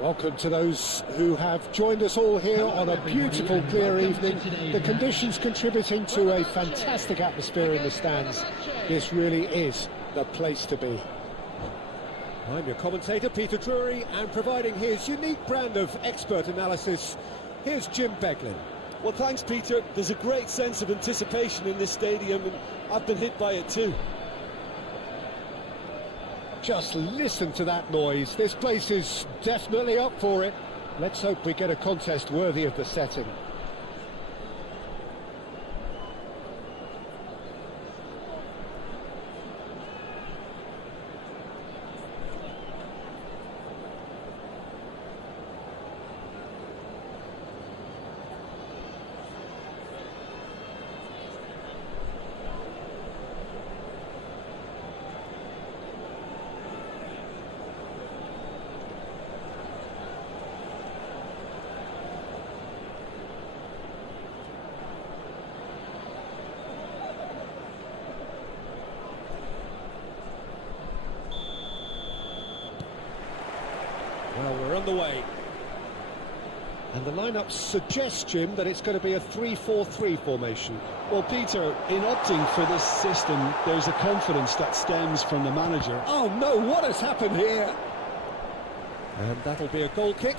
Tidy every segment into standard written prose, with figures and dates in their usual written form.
Welcome to those who have joined us all here on a beautiful, clear evening. The conditions contributing to a fantastic atmosphere in the stands. This really is the place to be. I'm your commentator, Peter Drury, and providing his unique brand of expert analysis, here's Jim Beglin. Well, thanks, Peter. There's a great sense of anticipation in this stadium, and I've been hit by it too. Just listen to that noise. This place is definitely up for it. Let's hope we get a contest worthy of the setting. Well, we're on the way. And the lineup suggests, Jim, that it's going to be a 3-4-3 formation. Well, Peter, in opting for this system, there's a confidence that stems from the manager. Oh no, what has happened here? And that'll be a goal kick.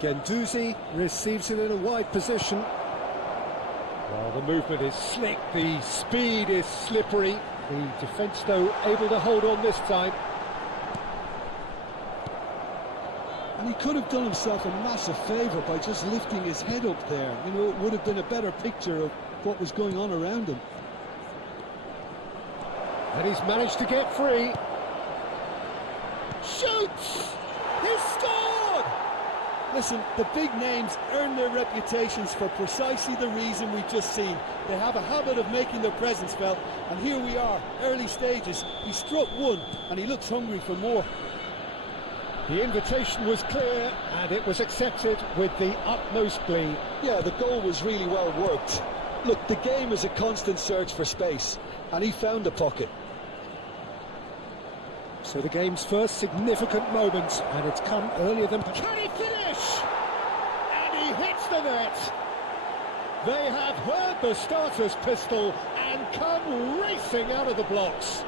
Guendouzi receives it in a wide position. Well, the movement is slick, the speed is slippery. The defence, though, able to hold on this time. And he could have done himself a massive favour by just lifting his head up there. You know, it would have been a better picture of what was going on around him. And he's managed to get free. Shoots! He's scored! Listen, the big names earn their reputations for precisely the reason we've just seen. They have a habit of making their presence felt, and here we are, early stages. He struck one, and he looks hungry for more. The invitation was clear, and it was accepted with the utmost glee. Yeah, the goal was really well worked. Look, the game is a constant search for space, and he found a pocket. So the game's first significant moment, and it's come earlier than... Can he finish? And he hits the net! They have heard the starter's pistol and come racing out of the blocks.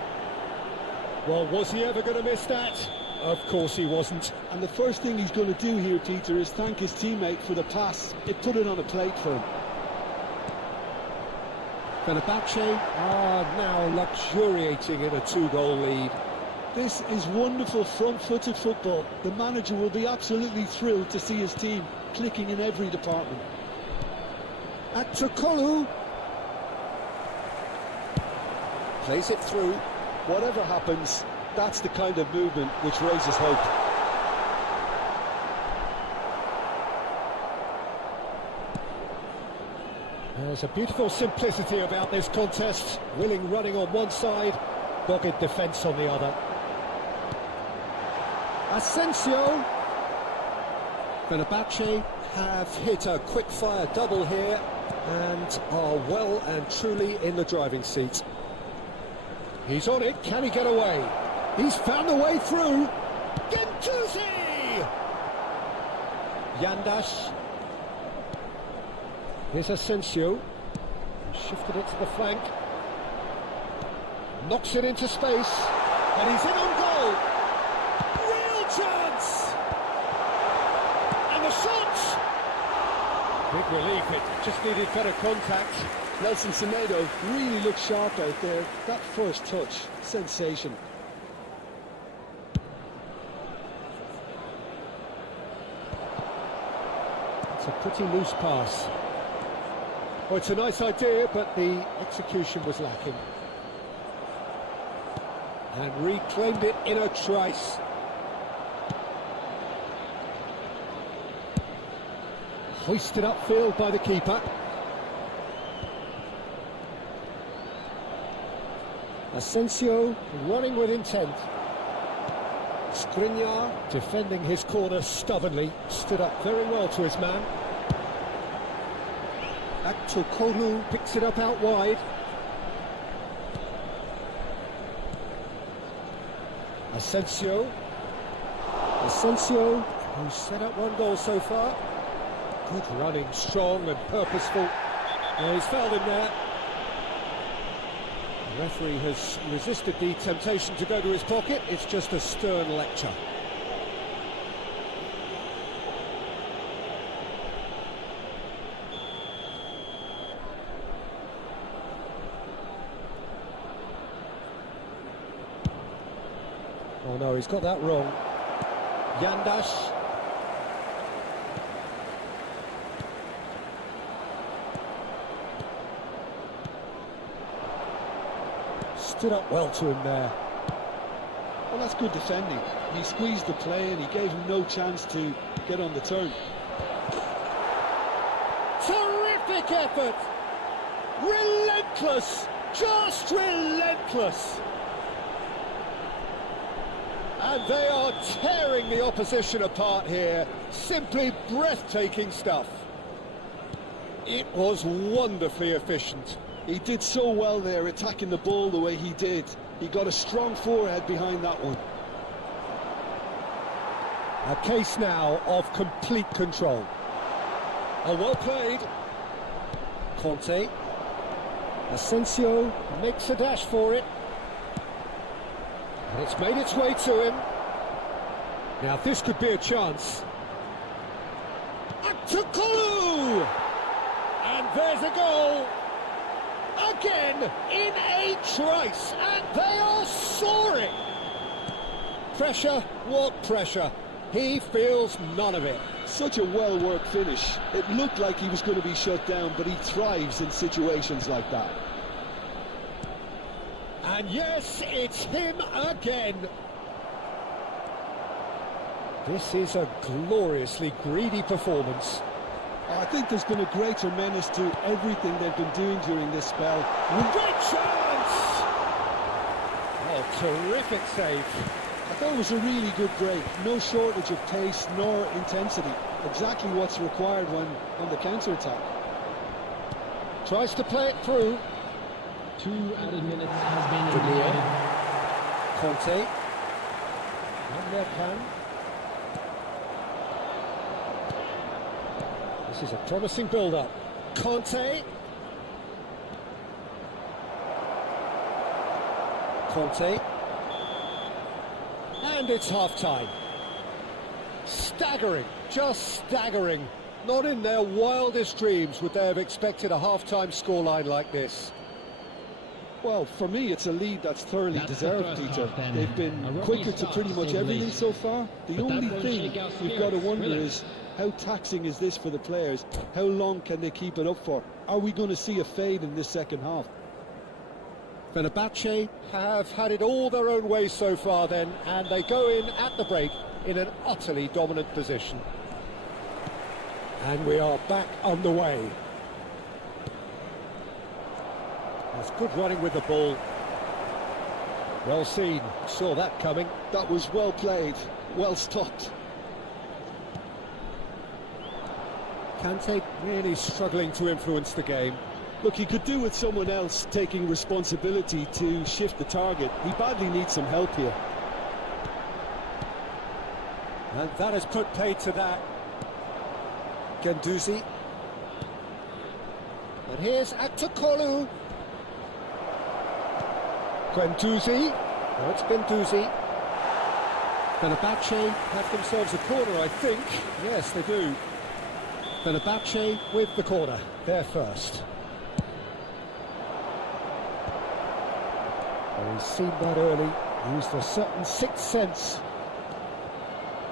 Well, was he ever going to miss that? Of course he wasn't. And the first thing he's going to do here, Peter, is thank his teammate for the pass. It put it on a plate for him. Fenerbache are now luxuriating in a 2-goal lead. This is wonderful front-footed football. The manager will be absolutely thrilled to see his team clicking in every department. Htee plays it through. Whatever happens, that's the kind of movement which raises hope. There's a beautiful simplicity about this contest. Willing running on one side, dogged defence on the other. Asensio. Fenerbahce have hit a quick-fire double here and are well and truly in the driving seat. He's on it, can he get away? He's found a way through. Guendouzi! Yandash. Here's Asensio. Shifted it to the flank. Knocks it into space. And he's in on goal. Real chance! And the shot! Big relief, it just needed better contact. Nelson Semedo really looked sharp out there. That first touch, sensation. It's a pretty loose pass. Well, it's a nice idea, but the execution was lacking. And reclaimed it in a trice. Hoisted upfield by the keeper. Asensio running with intent. Skriniar defending his corner stubbornly, stood up very well to his man. Htee picks it up out wide. Asensio, who's set up one goal so far. Good running, strong and purposeful. Yeah, he's fouled him there. The referee has resisted the temptation to go to his pocket. It's just a stern lecture. Oh no, he's got that wrong. Yandash. Stood up well to him there. Well, that's good defending. He squeezed the play and he gave him no chance to get on the turn. Terrific effort! Relentless! Just relentless! And they are tearing the opposition apart here. Simply breathtaking stuff. It was wonderfully efficient. He did so well there, attacking the ball the way he did. He got a strong forehead behind that one. A case now of complete control. Oh, well played. Conte. Asensio makes a dash for it. And it's made its way to him. Now this could be a chance. Htee! And there's a goal. Again, in a trice, and they are soaring. Pressure, what pressure? He feels none of it. Such a well-worked finish. It looked like he was going to be shut down, but he thrives in situations like that. And yes, it's him again. This is a gloriously greedy performance. I think there's been a greater menace to everything they've been doing during this spell. Great chance! Oh, terrific save. I thought it was a really good break. No shortage of pace nor intensity. Exactly what's required when on the counter-attack. Tries to play it through. 2 added minutes has been indicated. Conte. And their pan. This is a promising build-up. Conte. And it's half-time. Staggering, just staggering. Not in their wildest dreams would they have expected a half-time scoreline like this. Well, for me, it's a lead that's thoroughly deserved, Peter. They've been quicker to pretty much everything so far. The only thing you've got to wonder is, how taxing is this for the players? How long can they keep it up for? Are we going to see a fade in this second half? Fenerbache have had it all their own way so far then, and they go in at the break in an utterly dominant position. And we are back underway. That's good running with the ball. Well seen, saw that coming. That was well played, well stopped. Kante really struggling to influence the game. Look, he could do with someone else taking responsibility to shift the target. He badly needs some help here. And that has put paid to that. Guendouzi. And here's Htee. Guendouzi. No, it's Guendouzi. Fenerbahce have themselves a corner, I think. Yes, they do. Fenerbahce with the corner, they're first. Well, he's seen that early, used a certain sixth sense.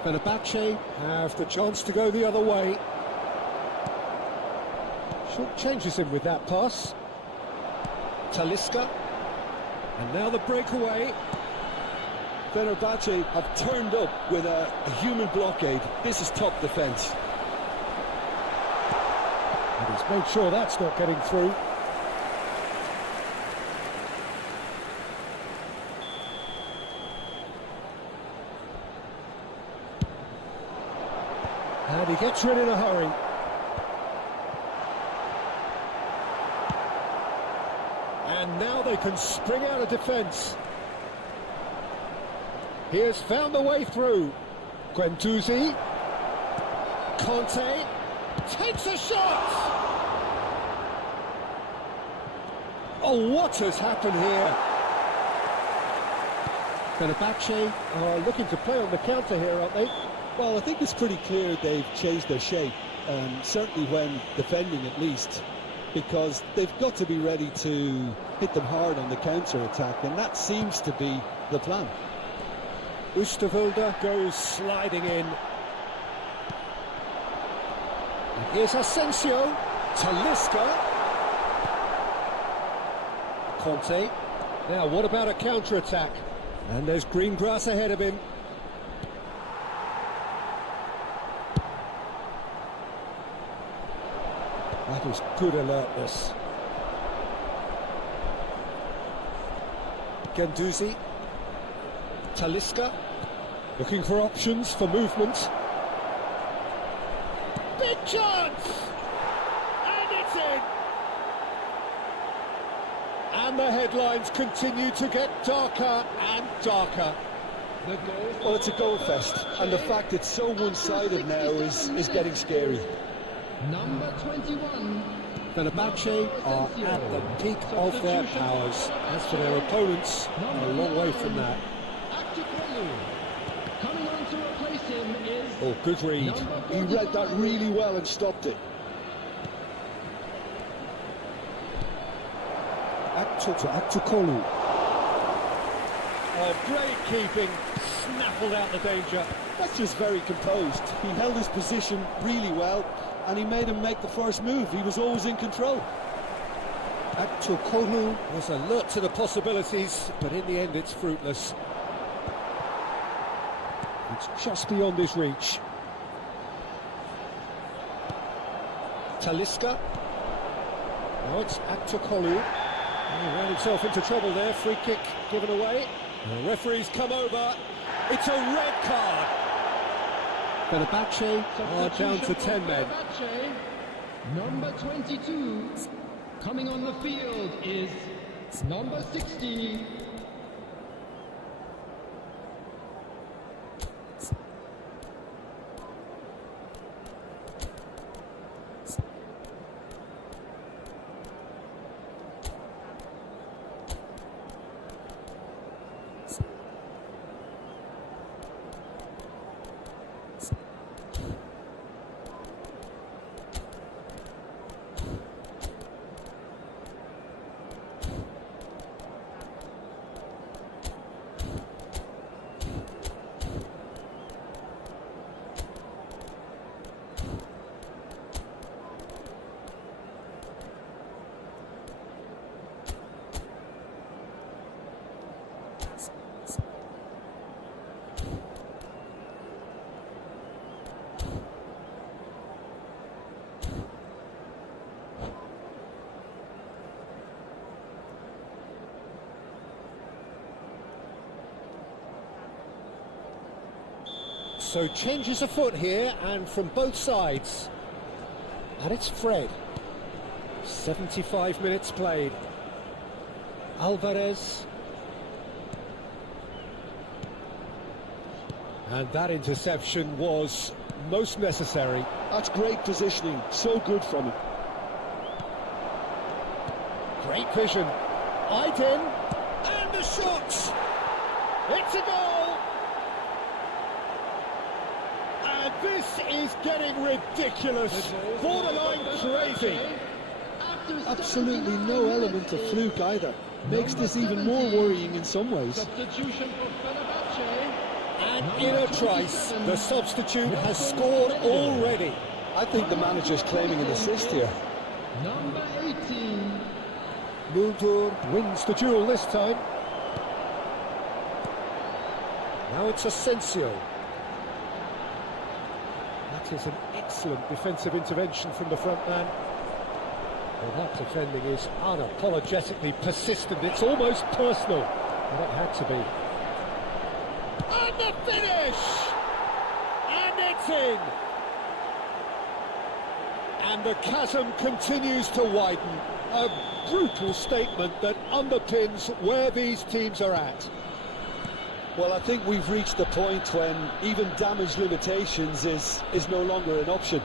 Fenerbahce have the chance to go the other way. Short changes him with that pass. Talisca. And now the breakaway. Fenerbahce have turned up with a human blockade. This is top defence. And he's made sure that's not getting through. And he gets rid in a hurry. And now they can spring out of defence. He has found a way through. Guendouzi. Conte takes a shot! Oh, what has happened here? Fenerbache are looking to play on the counter here, aren't they? Well, I think it's pretty clear they've changed their shape, certainly when defending at least, because they've got to be ready to hit them hard on the counter-attack, and that seems to be the plan. Oosterwolde goes sliding in. And here's Asensio. Talisca. Conte. Now, what about a counter-attack? And there's green grass ahead of him. That is good alertness. Guendouzi. Talisca. Looking for options for movement. Big chance! And it's in! And the headlines continue to get darker and darker. Well, it's a goal fest, and the fact it's so one-sided now is getting scary. Number 21. Fenerbahce are at the peak of their powers. As for their opponents, they're a long way from that. Coming on to replace him is... Oh, good read. He read that really well and stopped it. Aktukolu. Oh, great keeping. Snaffled out the danger. That's just very composed. He held his position really well, and he made him make the first move. He was always in control. Aktukolu was alert to the possibilities, but in the end it's fruitless. It's just beyond his reach. Talisca. Now it's Aktukolu. He ran himself into trouble there. Free kick given away. The referee's come over. It's a red card. Fenerbahce are down to 10 men. Number 22. Coming on the field is number 60. So changes afoot here, and from both sides. And it's Fred. 75 minutes played. Alvarez. And that interception was most necessary. That's great positioning, so good from him. Great vision. Aydin. And the shot! It's a goal! And this is getting ridiculous. Borderline crazy. Absolutely no element of fluke either. Makes this even more worrying in some ways. Substitution for Fenerbahce. And in a trice, the substitute has scored already. I think the manager's claiming an assist here. Number 18. Muldur wins the duel this time. Now it's Asensio. That is an excellent defensive intervention from the front man. Well, that defending is unapologetically persistent. It's almost personal. Well, it had to be. And the finish! And it's in! And the chasm continues to widen. A brutal statement that underpins where these teams are at. Well, I think we've reached the point when even damage limitations is no longer an option.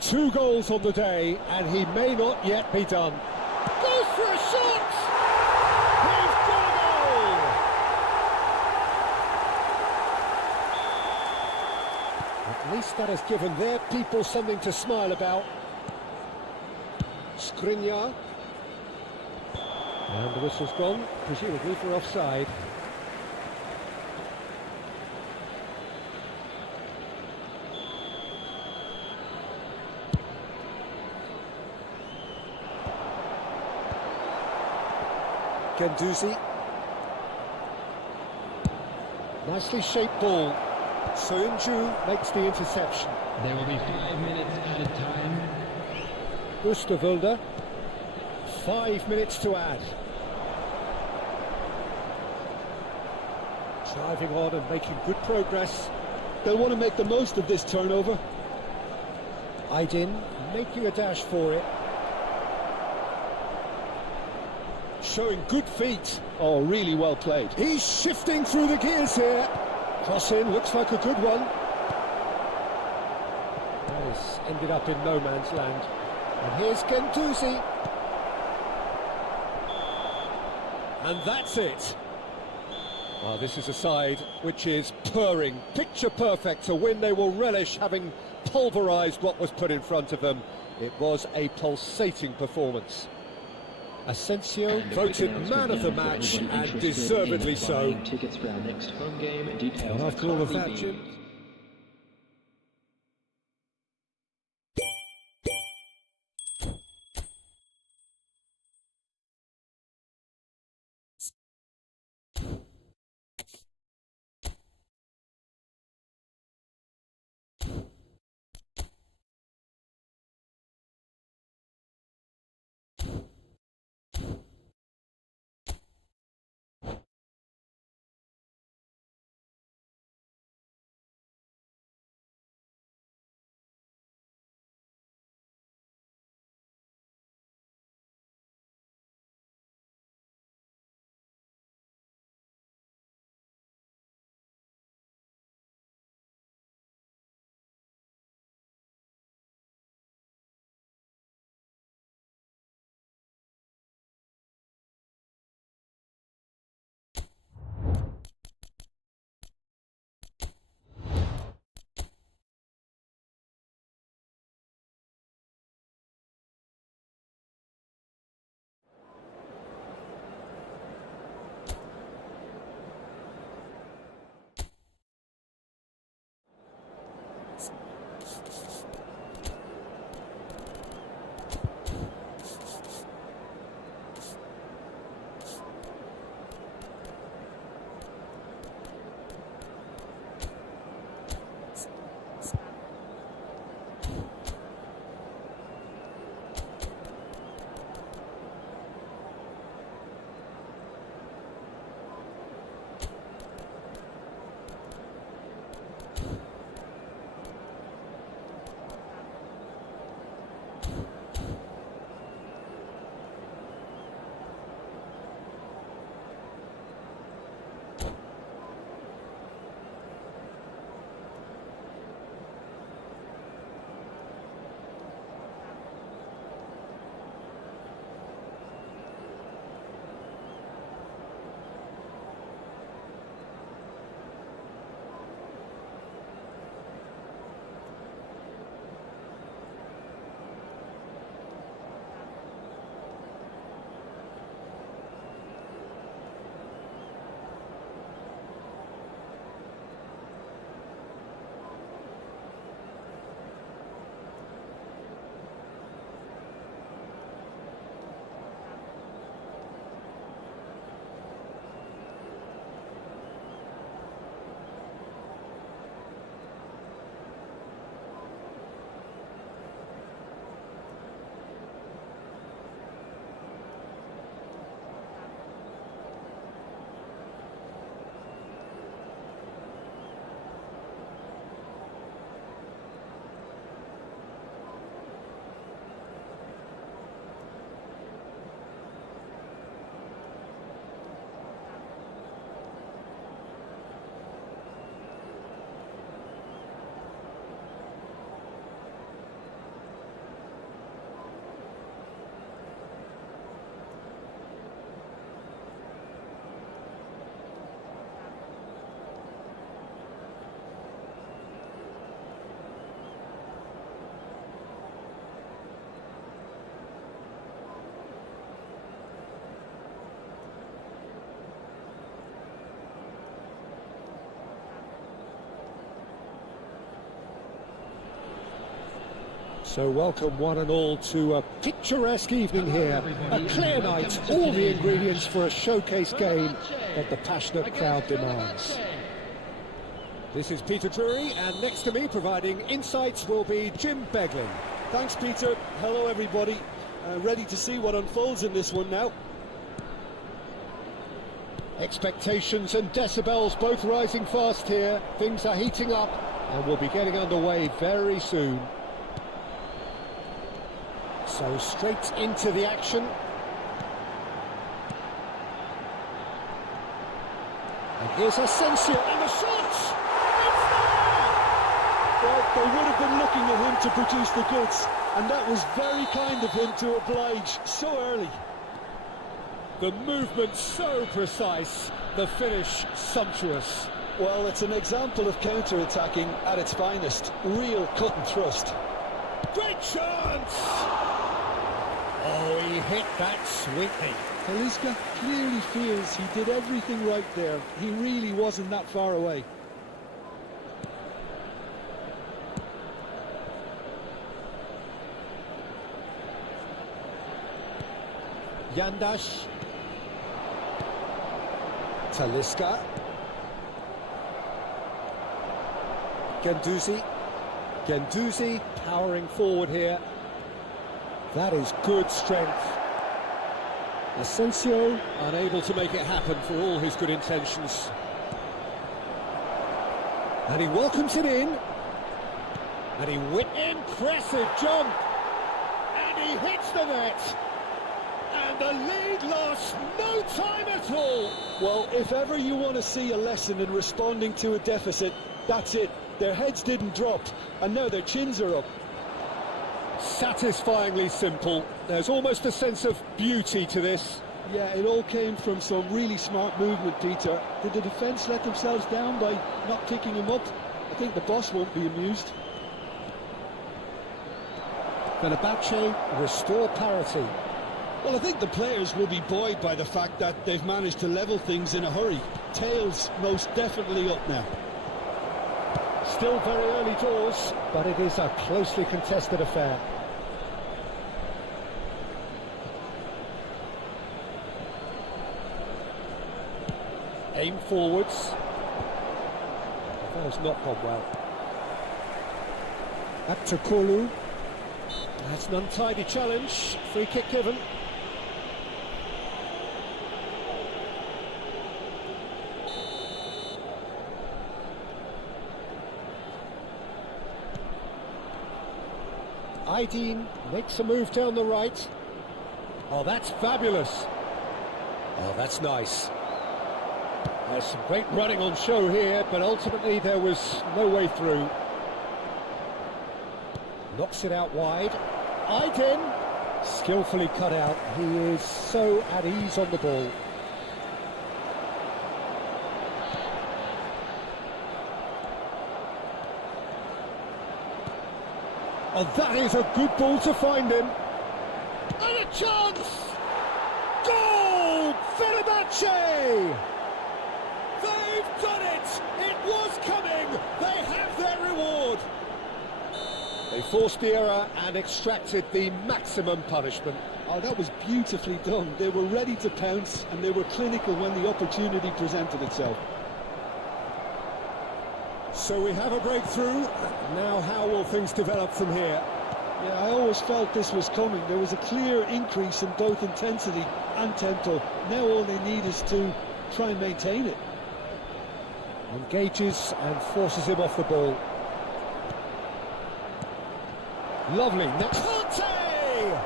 2 goals on the day, and he may not yet be done. Goes for a shot! He's got a goal! At least that has given their people something to smile about. Skriniar. And the whistle's gone, presumably for offside. Gendouzi. Nicely shaped ball. Soyuncu makes the interception. There will be 5 minutes added time. Oosterwolde. 5 minutes to add. Driving on and making good progress. They'll want to make the most of this turnover. Aydin making a dash for it. Showing good feet. Oh, really well played. He's shifting through the gears here. Cross in, looks like a good one. This ended up in no man's land. And here's Gendouzi. And that's it. Well, this is a side which is purring, picture perfect, a win they will relish, having pulverised what was put in front of them. It was a pulsating performance. Asensio voted man of the match, and deservedly so. And after all of that, Jim, So welcome one and all to a picturesque evening here. A clear night, all the ingredients for a showcase game that the passionate crowd demands. This is Peter Drury, and next to me providing insights will be Jim Beglin. Thanks, Peter. Hello, everybody. Ready to see what unfolds in this one now. Expectations and decibels both rising fast here. Things are heating up and we'll be getting underway very soon. So straight into the action. And here's Asensio and the shot! It's there! Well, they would have been looking at him to produce the goods, and that was very kind of him to oblige so early. The movement so precise, the finish sumptuous. Well, it's an example of counter-attacking at its finest. Real cut and thrust. Great chance! Oh, he hit that sweetly. Talisca clearly feels he did everything right there. He really wasn't that far away. Yandash. Talisca. Gendouzi powering forward here. That is good strength. Asensio unable to make it happen for all his good intentions. And he welcomes it in. And he impressive jump. And he hits the net. And the lead lost no time at all. Well, if ever you want to see a lesson in responding to a deficit, that's it. Their heads didn't drop, and now their chins are up. Satisfyingly simple. There's almost a sense of beauty to this. Yeah, it all came from some really smart movement, Peter. Did the defence let themselves down by not picking him up? I think the boss won't be amused. Fenerbache restore parity. Well, I think the players will be buoyed by the fact that they've managed to level things in a hurry. Tails most definitely up now. Still very early doors, but it is a closely contested affair. Aim forwards. That has not gone well. Back to Kolu. That's an untidy challenge. Free kick given. Aydin makes a move down the right. Oh, that's fabulous. Oh, that's nice. There's some great running on show here, but ultimately there was no way through. Knocks it out wide. Aydin, skillfully cut out. He is so at ease on the ball. Oh, that is a good ball to find him. And a chance! Goal! Fenerbache! They've done it! It was coming! They have their reward! They forced the error and extracted the maximum punishment. Oh, that was beautifully done. They were ready to pounce, and they were clinical when the opportunity presented itself. So we have a breakthrough. Now how will things develop from here? Yeah, I always felt this was coming. There was a clear increase in both intensity and tempo. Now all they need is to try and maintain it. Engages and forces him off the ball. Lovely. Htee!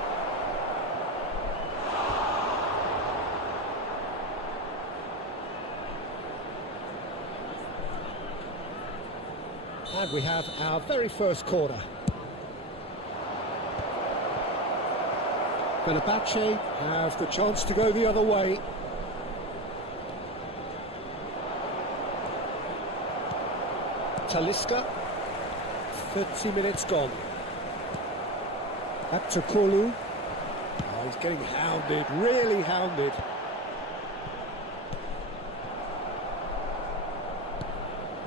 And we have our very first corner. Fenerbahce have the chance to go the other way. Talisca. 30 minutes gone. Back to Kolu. Oh, he's getting hounded, really hounded.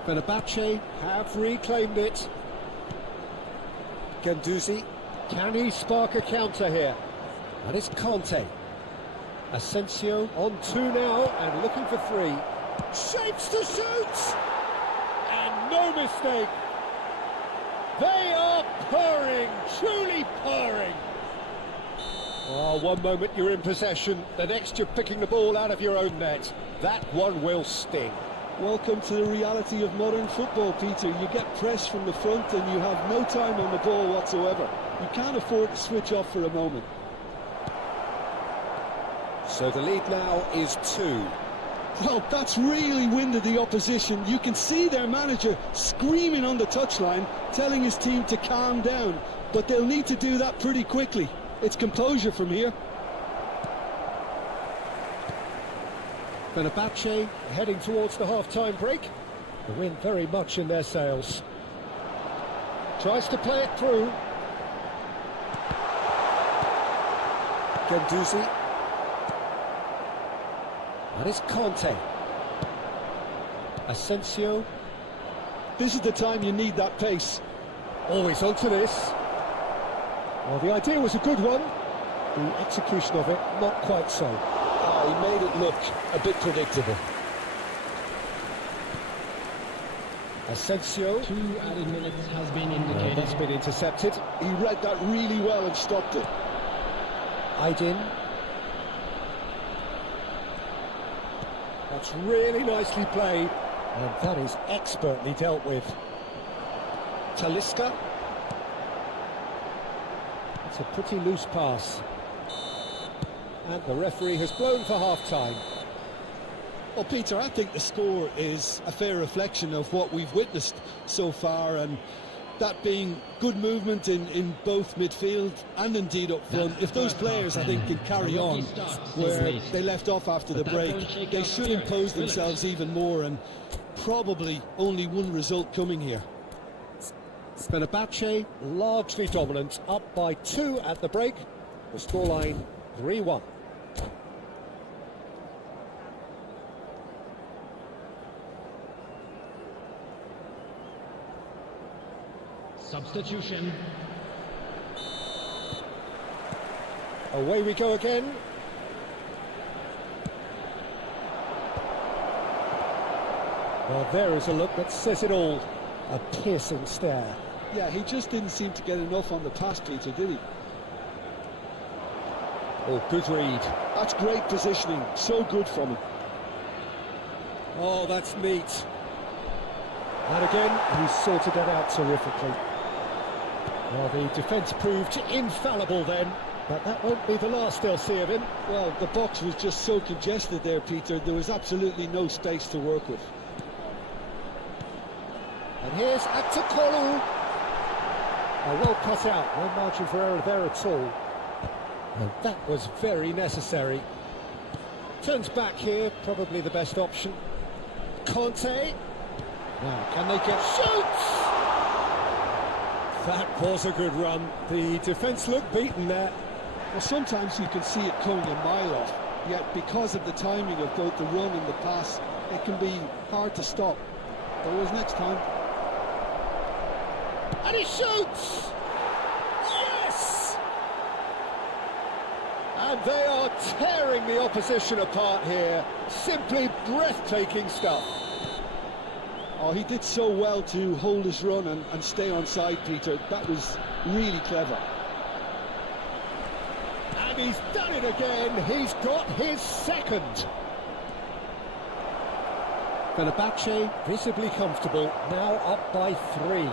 Fenerbahce have reclaimed it. Gendouzi. Can he spark a counter here? And it's Conte. Asensio on 2 now and looking for 3. Shapes to shoot! And no mistake. They are purring, truly purring. Oh, one moment you're in possession, the next you're picking the ball out of your own net. That one will sting. Welcome to the reality of modern football, Peter. You get pressed from the front and you have no time on the ball whatsoever. You can't afford to switch off for a moment. So the lead now is 2. Well, that's really winded the opposition. You can see their manager screaming on the touchline, telling his team to calm down. But they'll need to do that pretty quickly. It's composure from here. Fenerbache heading towards the half-time break. The wind very much in their sails. Tries to play it through. Guendouzi. And it's Conte. Asensio. This is the time you need that pace. Always onto this. Well, the idea was a good one. The execution of it, not quite so. He made it look a bit predictable. Asensio. 2 added minutes has been indicated. That's been intercepted. He read that really well and stopped it. Aydin. That's really nicely played. And that is expertly dealt with. Talisca. It's a pretty loose pass. And the referee has blown for half-time. Well, Peter, I think the score is a fair reflection of what we've witnessed so far, and that being good movement in both midfield and indeed up front. If those players, I think, can carry on where they left off after the break, they should impose themselves even more, and probably only one result coming here. Fenerbahce largely dominant, up by 2 at the break. The scoreline 3-1. Substitution. Away we go again. Well, there is a look that says it all. A piercing stare. Yeah, he just didn't seem to get enough on the pass, Peter, did he? Oh, good read. That's great positioning. So good from him. Oh, that's neat. And again, he sorted that out terrifically. Well, the defence proved infallible then, but that won't be the last they'll see of him. Well, the box was just so congested there, Peter. There was absolutely no space to work with. And here's Aktakolu. Oh, well cut out, no margin for error there at all. And that was very necessary. Turns back here, probably the best option. Conte. Now, can they get shoots? That was a good run. The defence looked beaten there. Well, sometimes you can see it coming a mile off, yet because of the timing of both the run and the pass, it can be hard to stop. Always next time. And he shoots! Yes! And they are tearing the opposition apart here. Simply breathtaking stuff. Oh, he did so well to hold his run and stay on side, Peter. That was really clever. And he's done it again. He's got his second. Fenerbahce visibly comfortable, now up by 3.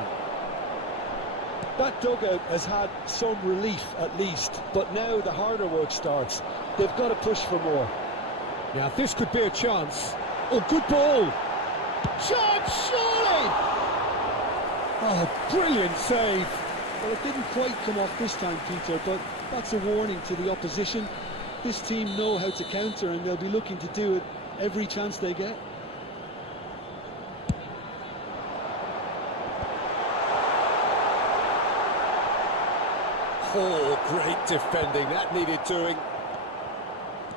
That dugout has had some relief at least, but now the harder work starts. They've got to push for more. Yeah, this could be a chance. Oh, good ball. Chance, surely! Oh, brilliant save. Well, it didn't quite come off this time, Peter, but that's a warning to the opposition. This team know how to counter, and they'll be looking to do it every chance they get. Oh, great defending. That needed doing.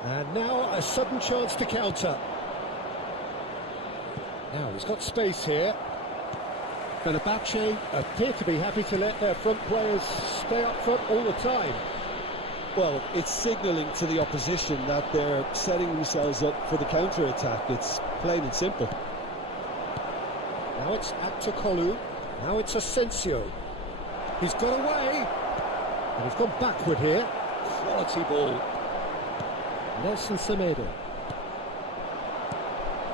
And now a sudden chance to counter. Now he's got space here. Fenerbache appear to be happy to let their front players stay up front all the time. Well, it's signalling to the opposition that they're setting themselves up for the counter-attack. It's plain and simple. Now it's Htee. Now it's Asensio. He's got away. And he's gone backward here. Quality ball. Nelson Semedo.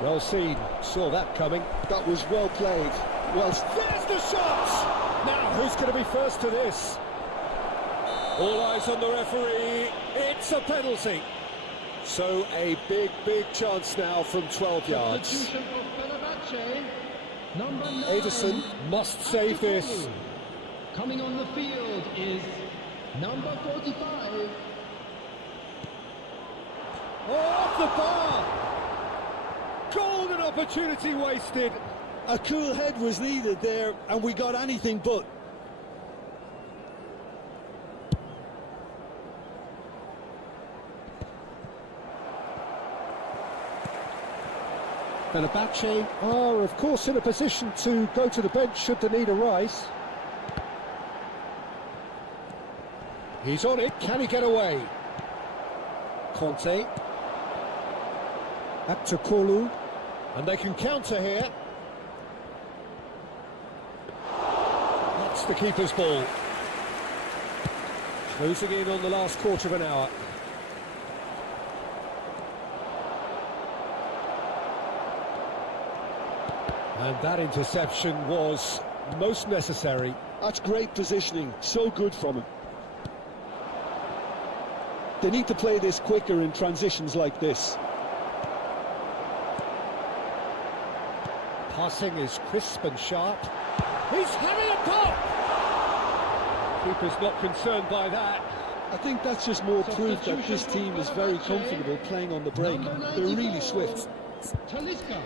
Well seen. Saw that coming. That was well played. Well, there's the shot! Now, who's going to be first to this? All eyes on the referee. It's a penalty. So a big chance now from 12 yards. Ederson must save this. Coming on the field is number 45. Off the bar! Golden opportunity wasted. A cool head was needed there, and we got anything but. Fenerbahce are, of course, in a position to go to the bench should the need arise. He's on it. Can he get away? Conte. Htee. And they can counter here. That's the keeper's ball. Closing in on the last quarter of an hour. And that interception was most necessary. That's great positioning, so good from him. They need to play this quicker in transitions like this. Passing is crisp and sharp. He's having a pop! Keeper's not concerned by that. I think that's just more proof that this team is very comfortable playing on the break. They're really swift. Talisca.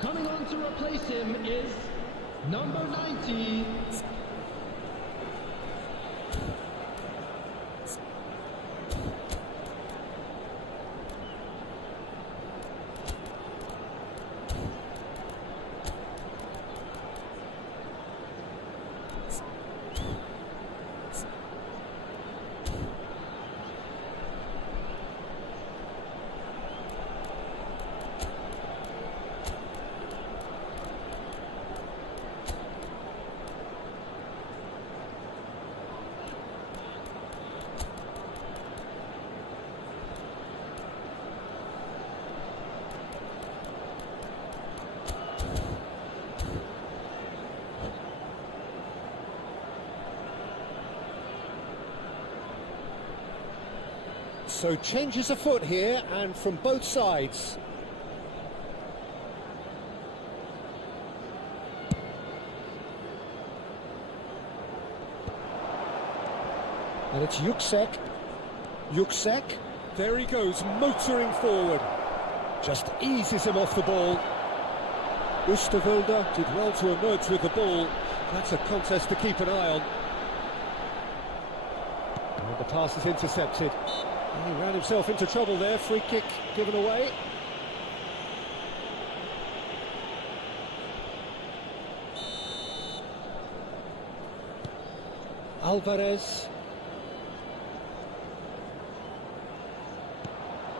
Coming on to replace him is number 90. So changes afoot here, and from both sides. And it's Yuksek. There he goes, motoring forward. Just eases him off the ball. Oosterwolde did well to emerge with the ball. That's a contest to keep an eye on. And the pass is intercepted. He ran himself into trouble there. Free kick given away. Alvarez.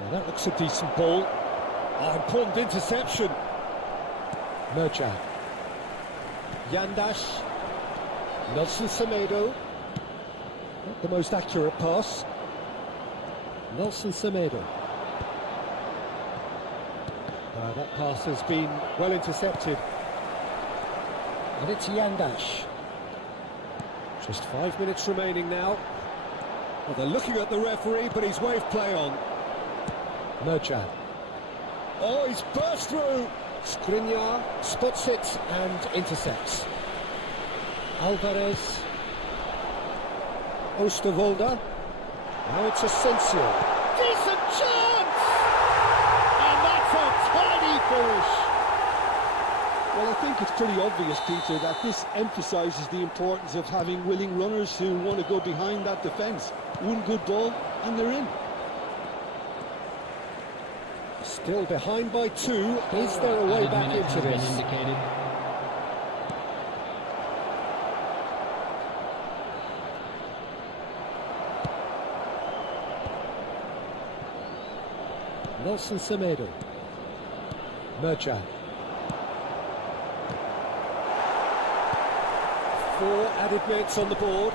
Well, that looks a decent ball. Oh, important interception. Merchan. Yandash. Nelson Semedo. Not the most accurate pass. Nelson Semedo. That pass has been well intercepted. And it's Yandash. Just 5 minutes remaining now. Well, they're looking at the referee, but he's waved play on. Merchan. Oh, he's burst through. Skriniar spots it and intercepts. Alvarez. Oosterwolde. Now it's Asensio. Decent chance! And that's a tiny finish. Well, I think it's pretty obvious, Peter, that this emphasises the importance of having willing runners who want to go behind that defence. One good ball, and they're in. Still behind by 2. Is there a way back into this? Nelson Semedo. Merchan. 4 added minutes on the board.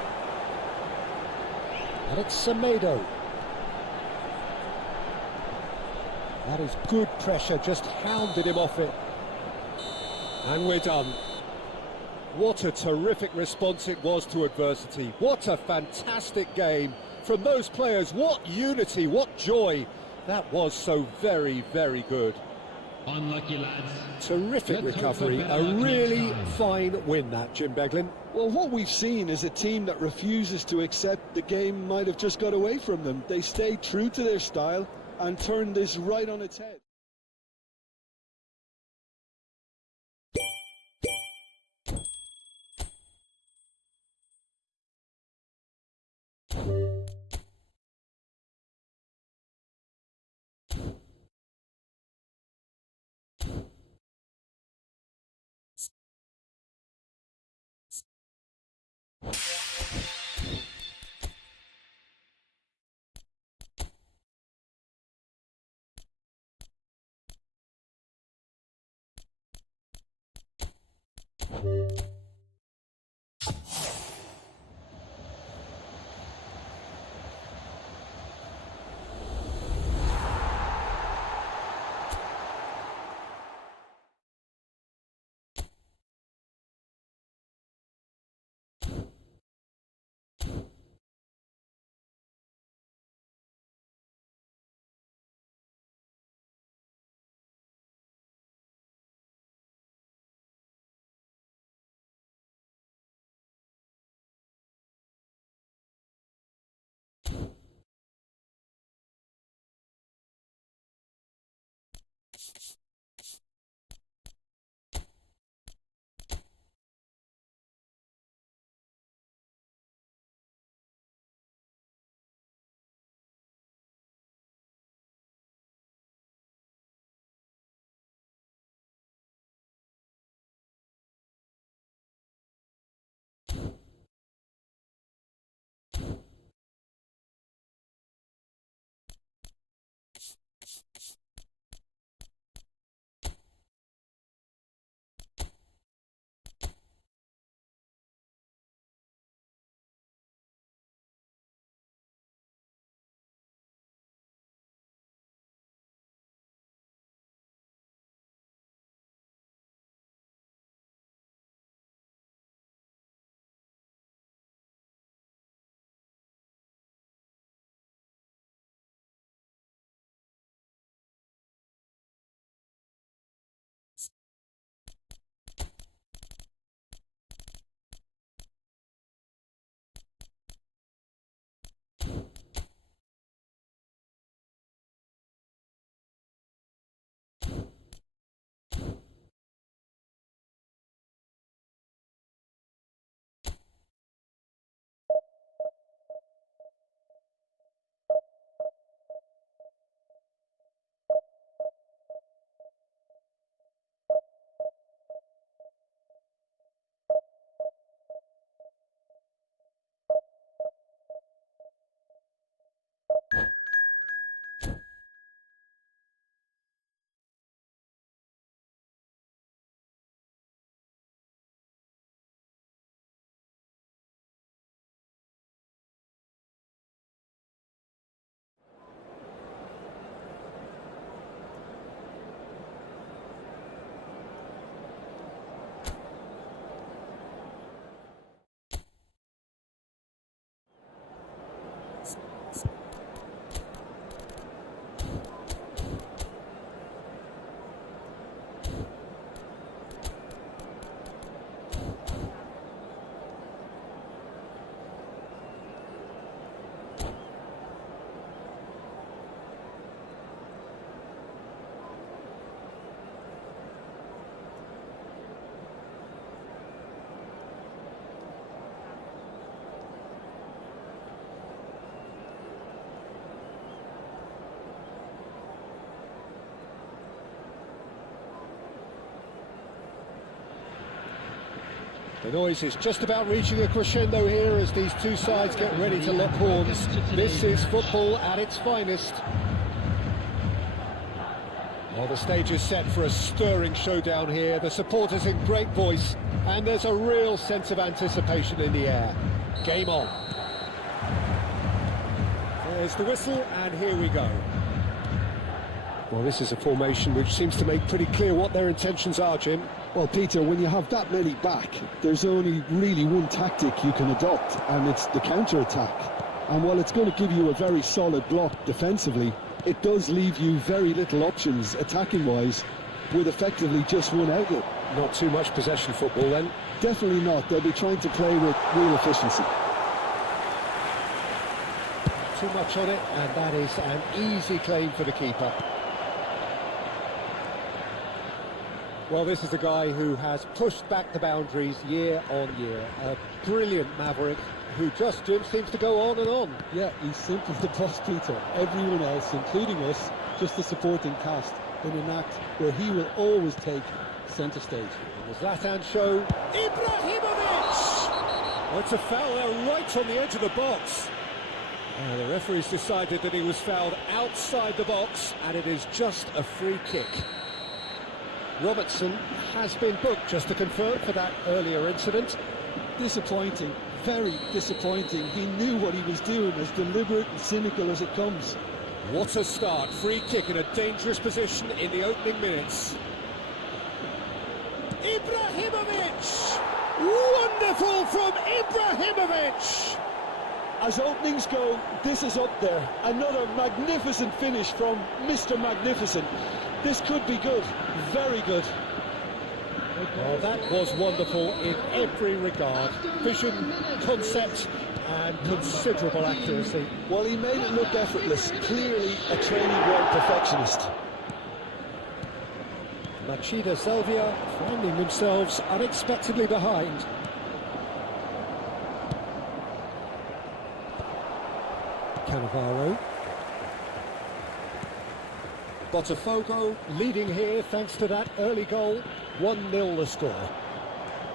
And it's Semedo. That is good pressure, just hounded him off it. And we're done. What a terrific response it was to adversity. What a fantastic game from those players. What unity, what joy. That was so very, very good. Unlucky lads. Terrific recovery, a really fine win that, Jim Beglin. Well, what we've seen is a team that refuses to accept the game might have just got away from them. They stayed true to their style and turned this right on its head. The noise is just about reaching a crescendo here as these two sides get ready to lock horns. This is football at its finest. Well, the stage is set for a stirring showdown here. The supporters in great voice, and there's a real sense of anticipation in the air. Game on. There's the whistle, and here we go. Well, this is a formation which seems to make pretty clear what their intentions are, Jim. Well, Peter, when you have that many back, there's only really one tactic you can adopt, and it's the counter-attack. And while it's going to give you a very solid block defensively, it does leave you very little options attacking-wise, with effectively just one outlet. Not too much possession football then? Definitely not. They'll be trying to play with real efficiency. Too much on it, and that is an easy claim for the keeper. Well, this is a guy who has pushed back the boundaries year on year. A brilliant maverick who just, Jim, seems to go on and on. Yeah, he's simply the boss, Peter. Everyone else, including us, just a supporting cast in an act where he will always take centre stage. And the Zlatan show, Ibrahimovic! Well, it's a foul there right on the edge of the box. The referee's decided that he was fouled outside the box, and it is just a free kick. Robertson has been booked, just to confirm, for that earlier incident. Disappointing, very disappointing. He knew what he was doing, as deliberate and cynical as it comes. What a start, free kick in a dangerous position in the opening minutes. Ibrahimovic! Wonderful from Ibrahimovic! As openings go, this is up there. Another magnificent finish from Mr. Magnificent. This could be good, very good. Well, that was wonderful in every regard. Vision, concept, and considerable accuracy. Well, he made it look effortless. Clearly a training-ground perfectionist. Machida Selvia finding themselves unexpectedly behind. Cannavaro. Botafogo leading here thanks to that early goal. 1-0 the score.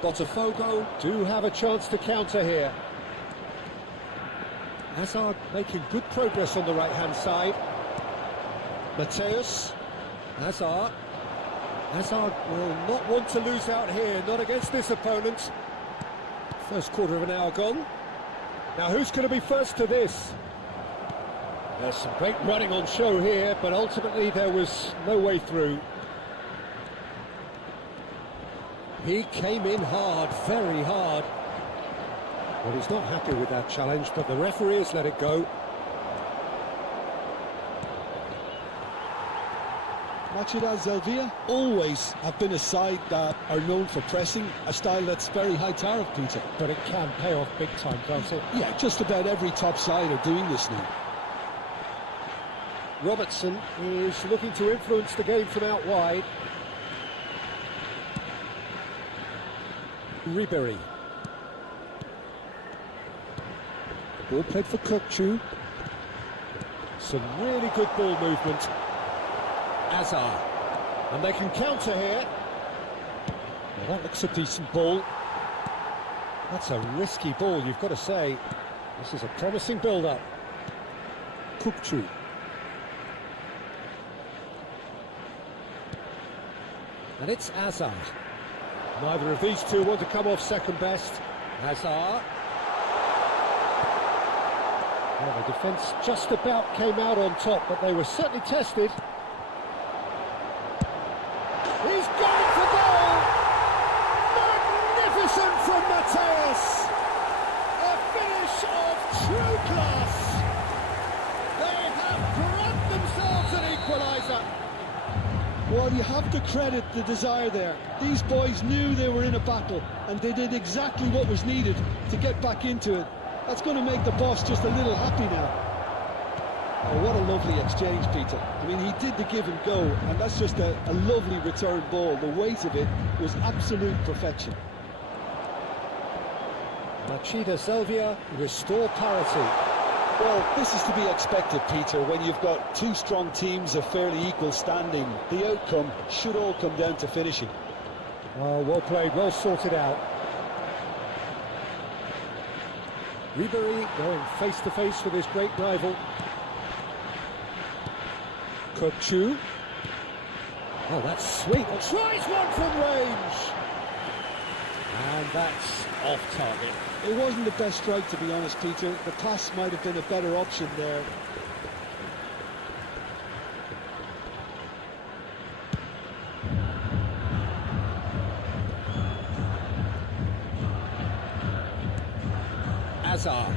Botafogo do have a chance to counter here. Hazard making good progress on the right-hand side. Mateus. Hazard. Hazard will not want to lose out here, not against this opponent. First quarter of an hour gone. Now who's going to be first to this? There's some great running on show here, but ultimately there was no way through. He came in hard, very hard. Well, he's not happy with that challenge, but the referee has let it go. Machida Selvia always have been a side that are known for pressing, a style that's very high tariff, Peter. But it can pay off big time, can't it? Yeah, just about every top side are doing this now. Robertson is looking to influence the game from out wide. Ribery. Ball played for Htee. Some really good ball movement. Hazard. And they can counter here. Well, that looks a decent ball. That's a risky ball, you've got to say. This is a promising build-up. Htee. And it's Hazard. Neither of these two want to come off second best. Hazard. Well, the defence just about came out on top, but they were certainly tested. He's got it for goal! Magnificent from Mateus! A finish of true class! They have grabbed themselves an equaliser! Well, you have to credit the desire there. These boys knew they were in a battle, and they did exactly what was needed to get back into it. That's going to make the boss just a little happy now. Oh, what a lovely exchange, Peter. I mean, he did the give and go, and that's just a lovely return ball. The weight of it was absolute perfection. Machida Selvia restore parity. Well, this is to be expected, Peter, when you've got two strong teams of fairly equal standing. The outcome should all come down to finishing. Oh, well played, well sorted out. Ribery going face-to-face with his great rival. Htee. Oh, that's sweet. Tries one from range. And that's off target. It wasn't the best strike, to be honest, Peter. The pass might have been a better option there. Thar.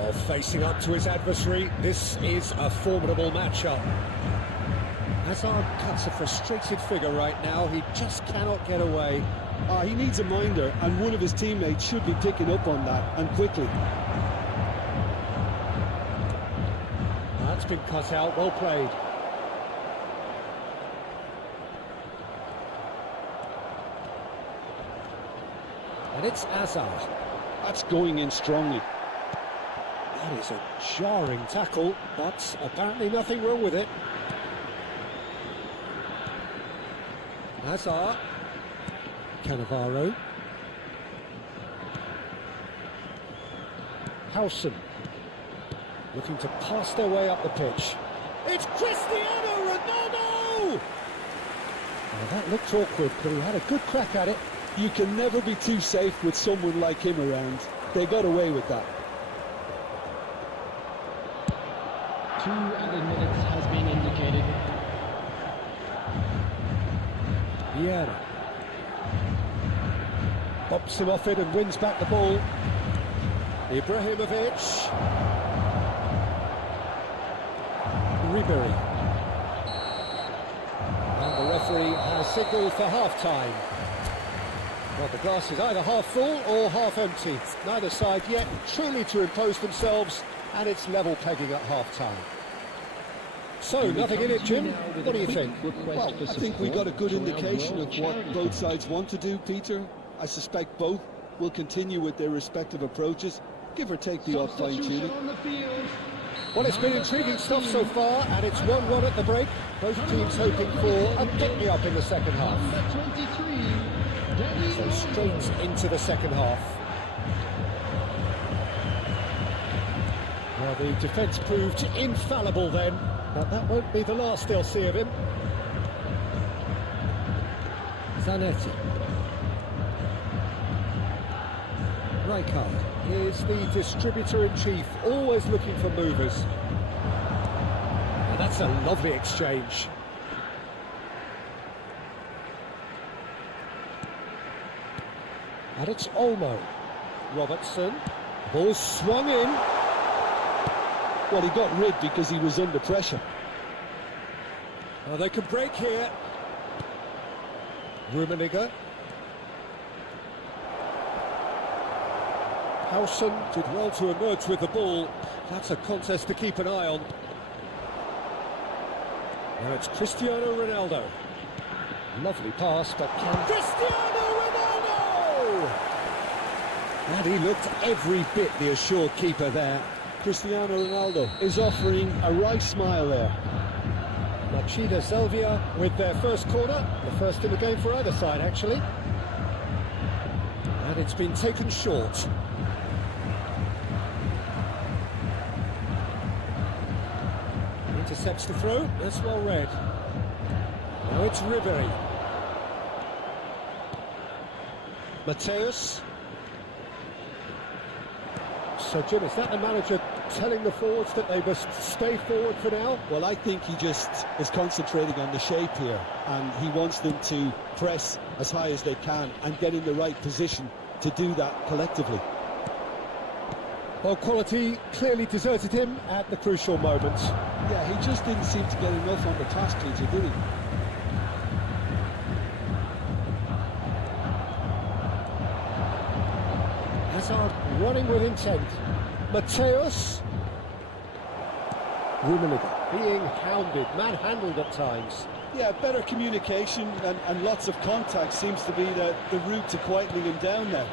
Oh, facing up to his adversary. This is a formidable matchup. Hazard cuts a frustrated figure right now. He just cannot get away. He needs a minder, and one of his teammates should be picking up on that, and quickly. That's been cut out. Well played. And it's Thar. That's going in strongly. That is a jarring tackle, but apparently nothing wrong with it. Thar. Cannavaro. Howson. Looking to pass their way up the pitch. It's Cristiano Ronaldo! Oh, that looked awkward, but he had a good crack at it. You can never be too safe with someone like him around. They got away with that. 2 added minutes has been indicated. Vieira. Bops him off it and wins back the ball. Ibrahimovic. Ribery. And the referee has signalled for half-time. Well, the glass is either half full or half empty. Neither side yet truly to impose themselves, and it's level pegging at half-time. So, nothing in it, Jim. What do you think? Well, I think we got a good indication of what both sides want to do, Peter. I suspect both will continue with their respective approaches, give or take the odd fine-tuning. Well, it's been intriguing stuff so far, and it's 1-1 at the break. Both teams hoping for a pick-me-up in the second half. So straight into the second half. Well, the defence proved infallible then, but that won't be the last they'll see of him. Zanetti. Rijkaard is the distributor-in-chief, always looking for movers. And that's a lovely exchange. And it's Olmo. Robertson. Ball swung in. Well, he got rid because he was under pressure. Well, they can break here. Rummenigge. Howson did well to emerge with the ball. That's a contest to keep an eye on. Now it's Cristiano Ronaldo. Lovely pass, but can Cristiano Ronaldo! And he looked every bit the assured keeper there. Cristiano Ronaldo is offering a wry smile there. Machida Selvia with their first corner, the first in the game for either side actually. And it's been taken short. Intercepts the throw, that's well read. Now it's Ribery. Mateus. So, Jim, is that the manager telling the forwards that they must stay forward for now? Well, I think he just is concentrating on the shape here, and he wants them to press as high as they can and get in the right position to do that collectively. Well, quality clearly deserted him at the crucial moment. Yeah, he just didn't seem to get enough on the task, Peter, did he? Hazard running with intent. Mateus. Rummenigge being hounded, manhandled at times. Yeah, better communication and lots of contact seems to be the route to quietening him down now.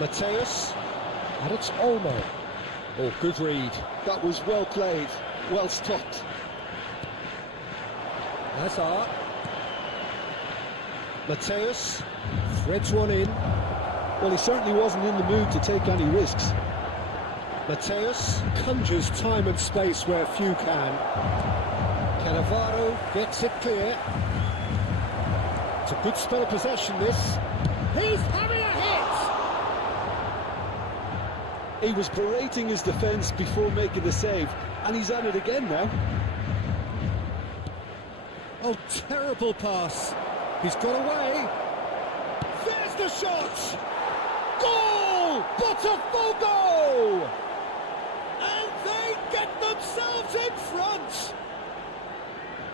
Mateus. And it's Olmo. Oh, good read. That was well played, well stopped. Hazard. Mateus threads one in. Well, he certainly wasn't in the mood to take any risks. Mateus conjures time and space where few can. Cannavaro gets it clear. It's a good spell of possession, this. He's having a hit! He was berating his defence before making the save, and he's at it again now. Oh, terrible pass. He's got away. There's the shot! Goal! Botafogo! And they get themselves in front!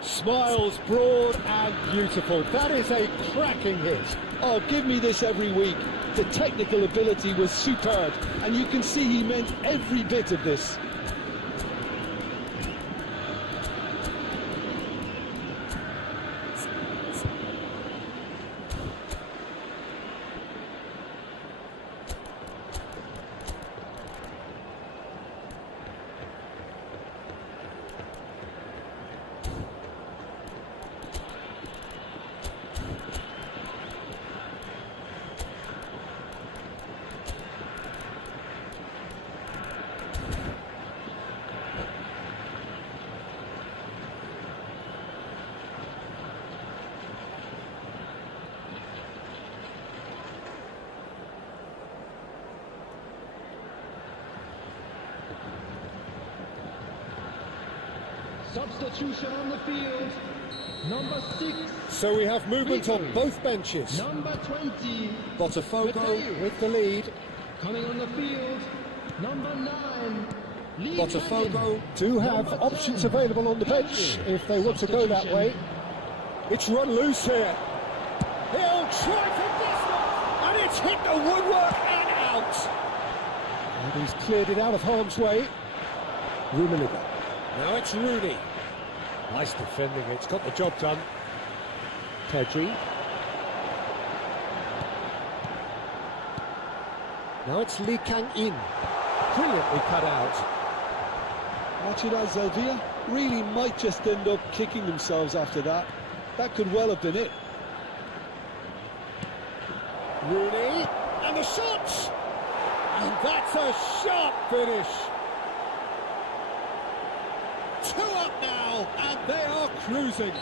Smiles broad and beautiful. That is a cracking hit. Oh, give me this every week. The technical ability was superb, and you can see he meant every bit of this. Substitution on the field. Number 6. So we have movement on both benches. Number 20. Botafogo with the lead. Coming on the field. Number 9. Botafogo do have options available on the bench if they want to go that way. It's run loose here. He'll try for distance, and it's hit the woodwork and out. And he's cleared it out of harm's way. Rummenigge. Now it's Rooney. Nice defending, it's got the job done. Pedri. Now it's Lee Kang-in. Brilliantly cut out. Machida Zelvia really might just end up kicking themselves after that. That could well have been it. Rooney, and the shot! And that's a sharp finish. 2 up now, and they are cruising.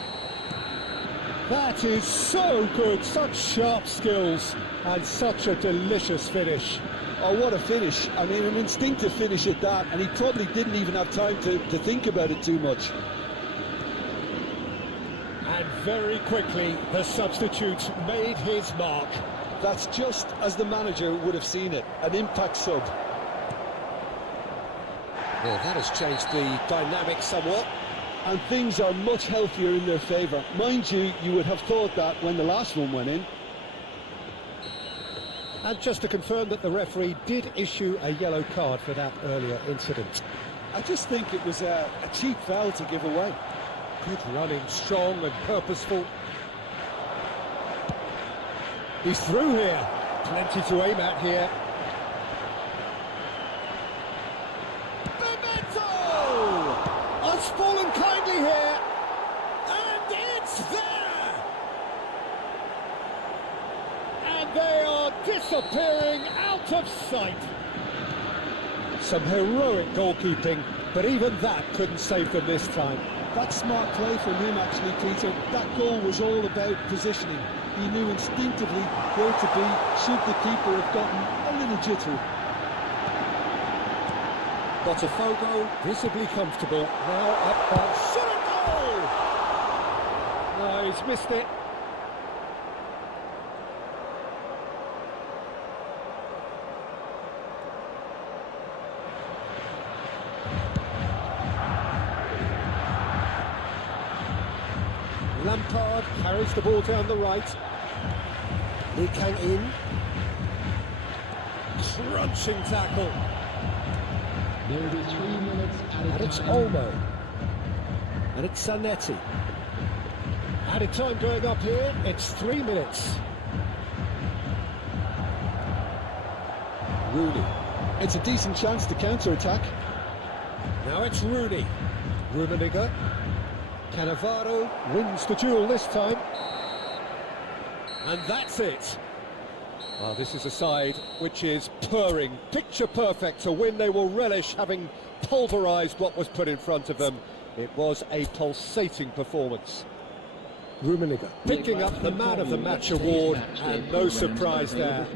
That is so good, such sharp skills, and such a delicious finish. Oh, what a finish. I mean, an instinctive finish at that, and he probably didn't even have time to think about it too much. And very quickly, the substitute made his mark. That's just as the manager would have seen it, an impact sub. Well, that has changed the dynamic somewhat. And things are much healthier in their favour. Mind you, you would have thought that when the last one went in. And just to confirm that the referee did issue a yellow card for that earlier incident. I just think it was a cheap foul to give away. Good running, strong and purposeful. He's through here. Plenty to aim at here. Has fallen kindly here, and it's there! And they are disappearing out of sight. Some heroic goalkeeping, but even that couldn't save them this time. That's smart play from him, actually, Peter. That goal was all about positioning. He knew instinctively where to be should the keeper have gotten a little jittery. Botafogo visibly comfortable, now up by shot and goal! No, he's missed it. Lampard carries the ball down the right. Lee Kang-in. Crunching tackle. There will be 3 minutes at a And it's time. Olmo. And it's Zanetti. Added time going up here, it's 3 minutes. Rooney. It's a decent chance to counter-attack. Now it's Rooney. Rummenigge. Cannavaro wins the duel this time. And that's it. Well, this is a side which is purring, picture perfect, a win they will relish, having pulverised what was put in front of them. It was a pulsating performance. Rummenigge picking up the Man of the Match award, and no surprise there.